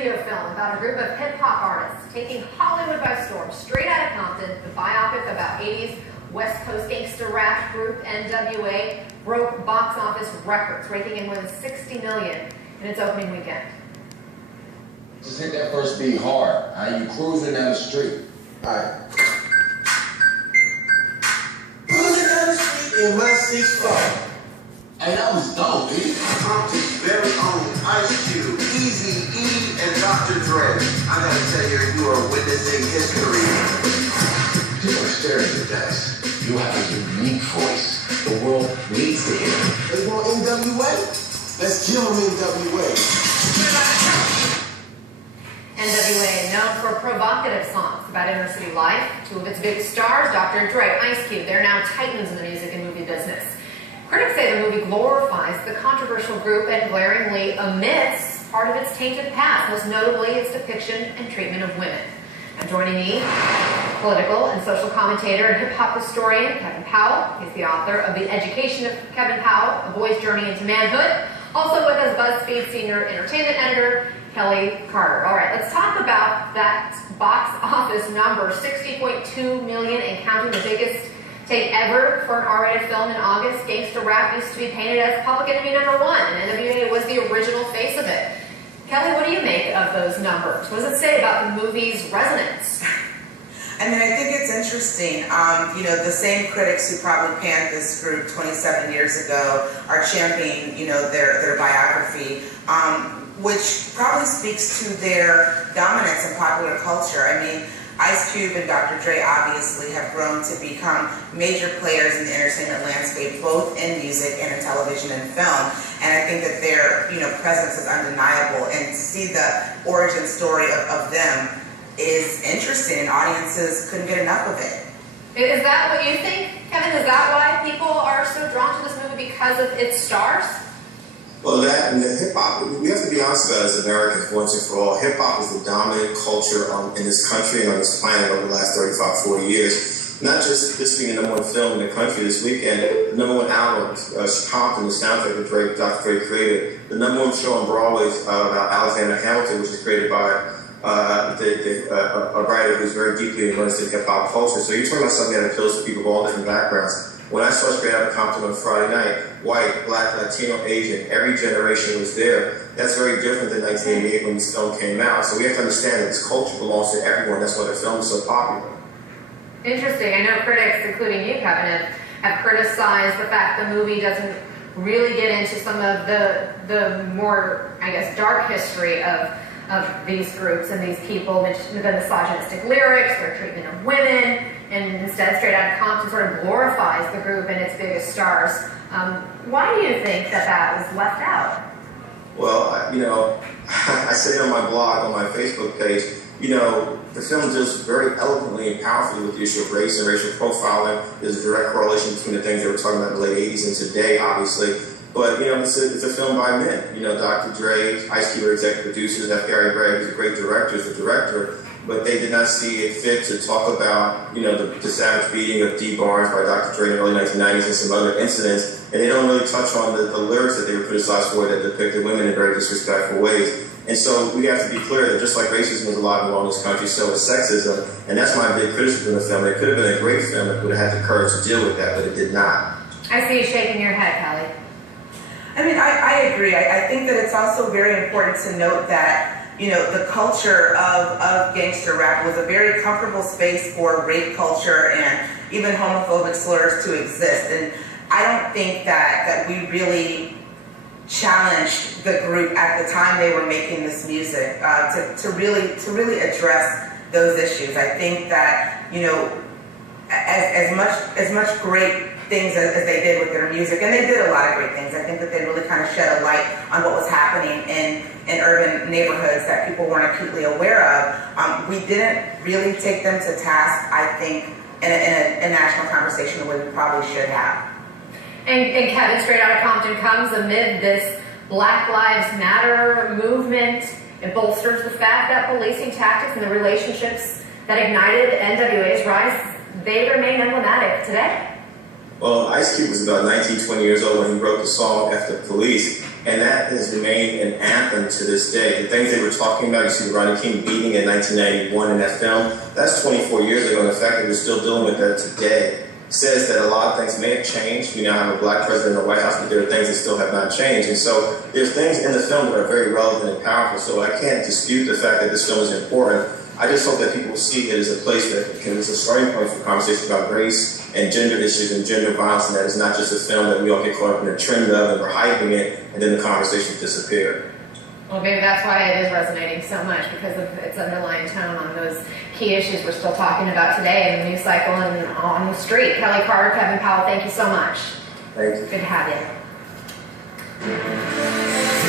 video film about a group of hip-hop artists taking Hollywood by storm. Straight out of Compton, the biopic about 80s West Coast gangster rap group NWA broke box office records, raking in more than $60 million in its opening weekend. Just hit that first beat hard. You cruising down the street. All right. Cruising down the street in my 6'4". Hey, that was dope, dude. Compton's very own Ice Cube, Eazy-E, and Dr. Dre. I gotta tell you, you are witnessing history. People are stereotypes. You have a unique voice. The world needs to hear. They want NWA? Let's kill them NWA. NWA, known for provocative songs about inner city life. Two of its biggest stars, Dr. Dre, Ice Cube, they're now titans in the music and movie business. Critics say the movie glorifies the controversial group and glaringly omits part of its tainted past, most notably its depiction and treatment of women. And joining me, political and social commentator and hip-hop historian Kevin Powell. He's the author of The Education of Kevin Powell, A Boy's Journey into Manhood. Also with us, BuzzFeed senior entertainment editor Kelly Carter. All right, let's talk about that box office number, $60.2 million and counting, the biggest take ever for an R-rated film in August. Gangster rap used to be painted as public enemy #1, and NWA was the original face of it. Kelly, what do you make of those numbers? What does it say about the movie's resonance? I mean, I think it's interesting. You know, the same critics who probably panned this group 27 years ago are championing, you know, their biography, which probably speaks to their dominance in popular culture. I mean, Ice Cube and Dr. Dre obviously have grown to become major players in the entertainment landscape, both in music and in television and film. And I think that their, you know, presence is undeniable. And to see the origin story of them is interesting, and audiences couldn't get enough of it. Is that what you think, Kevin? Is that why people are so drawn to this movie, because of its stars? Well, that and the hip-hop, we have to be honest about it as Americans once and for all. Hip-hop is the dominant culture in this country and on this planet over the last 35, 40 years. Not just this being the #1 film in the country this weekend, the #1 album, Compton, the soundtrack that Dr. Dre created, the #1 show on Broadway about Alexander Hamilton, which is created by a writer who's very deeply immersed in hip-hop culture. So you're talking about something that appeals to people of all different backgrounds. When I saw Straight Outta Compton on Friday night, white, black, Latino, Asian, every generation was there. That's very different than 1988 when this film came out. So we have to understand that this culture belongs to everyone. That's why the film is so popular. Interesting. I know critics, including you, Kevin, have criticized the fact the movie doesn't really get into some of the more, I guess, dark history of these groups and these people, with the misogynistic lyrics, their treatment of women, and instead Straight Outta Compton sort of glorifies the group and its biggest stars. Why do you think that was left out? Well, you know, I say it on my blog, on my Facebook page, you know, the film deals very eloquently and powerfully with the issue of race and racial profiling. There's a direct correlation between the things they were talking about in the late 80s and today, obviously. But, you know, it's a film by men. You know, Dr. Dre, Ice Cube are executive producers, F. Gary Gray, who's a great director, is the director. But they did not see it fit to talk about, you know, the savage beating of D. Barnes by Dr. Dre in the early 1990s and some other incidents. And they don't really touch on the lyrics that they were criticized for that depicted women in very disrespectful ways. And so we have to be clear that just like racism is alive and well in this country, so is sexism. And that's my big criticism of the film. It could have been a great film that would have had the courage to deal with that, but it did not. I see you shaking your head, Kelly. I mean, I agree. I think that it's also very important to note that, you know, the culture of gangster rap was a very comfortable space for rape culture and even homophobic slurs to exist. And I don't think that we really challenged the group at the time they were making this music to really address those issues. I think that, you know, as much great things as they did with their music, and they did a lot of great things. I think that they really kind of shed a light on what was happening in urban neighborhoods that people weren't acutely aware of. We didn't really take them to task, I think, in a national conversation the way we probably should have. And Kevin, Straight Outta Compton comes amid this Black Lives Matter movement. It bolsters the fact that policing tactics and the relationships that ignited NWA's rise, they remain emblematic today. Well, Ice Cube was about 19, 20 years old when he wrote the song F the Police. And that has remained an anthem to this day. The things they were talking about, you see Rodney King beating in 1991 in that film, that's 24 years ago, and the fact that we're still dealing with that today says that a lot of things may have changed. We now have a black president in the White House, but there are things that still have not changed. And so there's things in the film that are very relevant and powerful, so I can't dispute the fact that this film is important. I just hope that people see it as a place that can, as a starting point for conversations about race and gender issues and gender violence, and that it's not just a film that we all get caught up in the trend of and we're hyping it, and then the conversation disappears. Well, maybe that's why it is resonating so much, because of its underlying tone on those key issues we're still talking about today in the news cycle and on the street. Kelly Carter, Kevin Powell, thank you so much. Thank you. Good to have you.